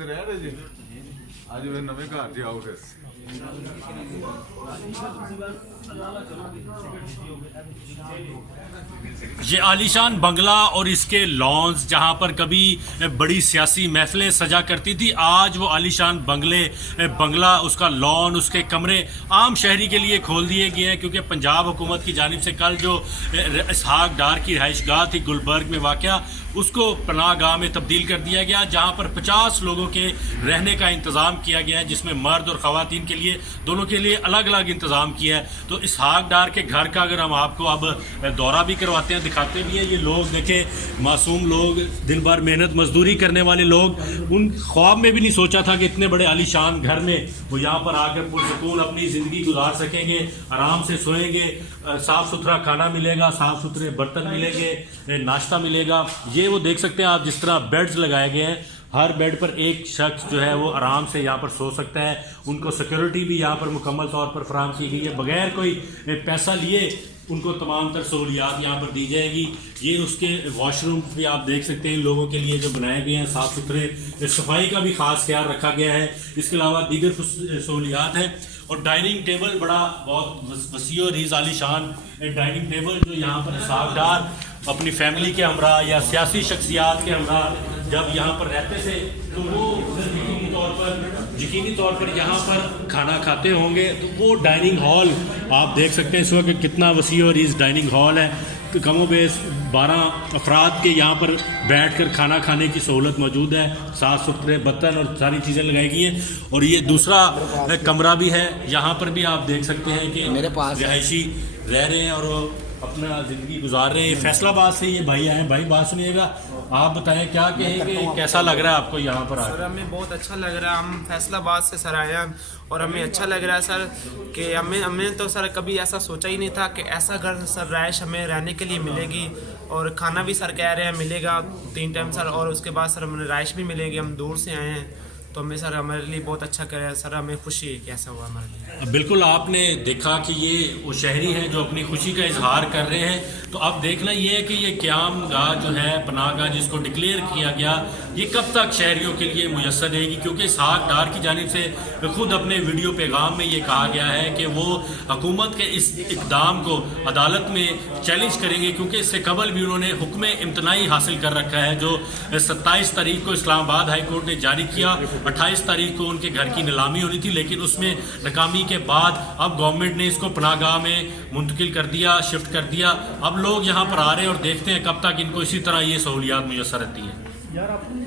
रह रहे जी आज वे नवे घर च आओ फिर ये आलीशान बंगला और इसके लॉन्स जहां पर कभी बड़ी सियासी महफिलें सजा करती थी, आज वो आलीशान बंगला उसका लॉन, उसके कमरे आम शहरी के लिए खोल दिए गए हैं। क्योंकि पंजाब हुकूमत की जानिब से कल जो इसहाक डार की रिहाइशगाह थी गुलबर्ग में वाक़या, उसको पनाहगाह में तब्दील कर दिया गया, जहां पर 50 लोगों के रहने का इंतज़ाम किया गया है, जिसमें मर्द और ख़वातीन के लिए दोनों के लिए अलग अलग इंतज़ाम किया है। तो इसहाक डार के घर का अगर हम आपको अब दौरा भी करवाते हैं, दिखाते भी हैं, ये लोग देखें, मासूम लोग, दिन भर मेहनत मजदूरी करने वाले लोग, उन ख्वाब में भी नहीं सोचा था कि इतने बड़े आलीशान घर में वो यहाँ पर आकर पुरसकून अपनी ज़िंदगी गुजार सकेंगे, आराम से सोएंगे, साफ़ सुथरा खाना मिलेगा, साफ़ सुथरे बर्तन मिलेंगे, नाश्ता मिलेगा। ये वो देख सकते हैं आप, जिस तरह बेड्स लगाए गए हैं, हर बेड पर एक शख्स जो है वो आराम से यहाँ पर सो सकता है। उनको सिक्योरिटी भी यहाँ पर मुकम्मल तौर पर फराहम की गई है, बगैर कोई पैसा लिए उनको तमाम तर सहूलियात यहाँ पर दी जाएगी। ये उसके वॉशरूम भी आप देख सकते हैं, लोगों के लिए जो बनाए गए हैं, साफ़ सुथरे, सफाई का भी ख़ास ख्याल रखा गया है। इसके अलावा दीगर सहूलियात हैं। और डाइनिंग टेबल बड़ा बहुत वसी और रीज़ आलीशान डाइनिंग टेबल, जो यहाँ पर इसहाक डार अपनी फैमिली के हमरा या सियासी शख्सियात के हमरा जब यहाँ पर रहते थे तो वो यकीनी तौर पर यहाँ पर खाना खाते होंगे। तो वो डाइनिंग हॉल आप देख सकते हैं इस वक्त कितना वसी और इस डाइनिंग हॉल है। तो कमो बेस 12 अफराद के यहाँ पर बैठकर खाना खाने की सहूलत मौजूद है, साफ़ सुथरे बर्तन और सारी चीज़ें लगाई गई हैं। और ये दूसरा कमरा भी है, यहाँ पर भी आप देख सकते हैं कि मेरे पास रिहायशी रह रहे हैं और अपना ज़िंदगी गुजार रहे हैं। फैसलाबाद से ये भाई आए हैं। भाई बात सुनिएगा, आप बताएं क्या कहेंगे, कैसा लग रहा है आपको यहाँ पर आकर? सर हमें बहुत अच्छा लग रहा है, हम फैसलाबाद से सर आए हैं और हमें अच्छा लग रहा है सर कि हमने तो सर कभी ऐसा सोचा ही नहीं था कि ऐसा घर सर राइश हमें रहने के लिए मिलेगी। और खाना भी सर कह रहे हैं मिलेगा 3 टाइम सर, और उसके बाद सर हमें राइश भी मिलेगी। हम दूर से आए हैं तो हमें सर हमारे लिए बहुत अच्छा करे सर, हमें खुशी है कि ऐसा हुआ हमारे लिए। बिल्कुल, आपने देखा कि ये वो शहरी हैं जो अपनी खुशी का इजहार कर रहे हैं। तो अब देखना ये है कि ये क़याम गाह जो है, पनाहगाह जिसको डिक्लेयर किया गया, ये कब तक शहरियों के लिए मुयस्सर रहेगी। क्योंकि इसहाक डार की जानिब से खुद अपने वीडियो पैगाम में ये कहा गया है कि वो हुकूमत के इस इक़दाम को अदालत में चैलेंज करेंगे। क्योंकि इससे कबल भी उन्होंने हुक्म इम्तनाई हासिल कर रखा है, जो 27 तारीख को इस्लामाबाद हाई कोर्ट ने जारी किया। 28 तारीख को उनके घर की नीलामी होनी थी, लेकिन उसमें नाकामी के बाद अब गवर्नमेंट ने इसको पनाहगाह में मुंतकिल कर दिया, शिफ्ट कर दिया। अब लोग यहाँ पर आ रहे हैं और देखते हैं कब तक इनको इसी तरह ये सहूलियात मुयस्सर रहती हैं।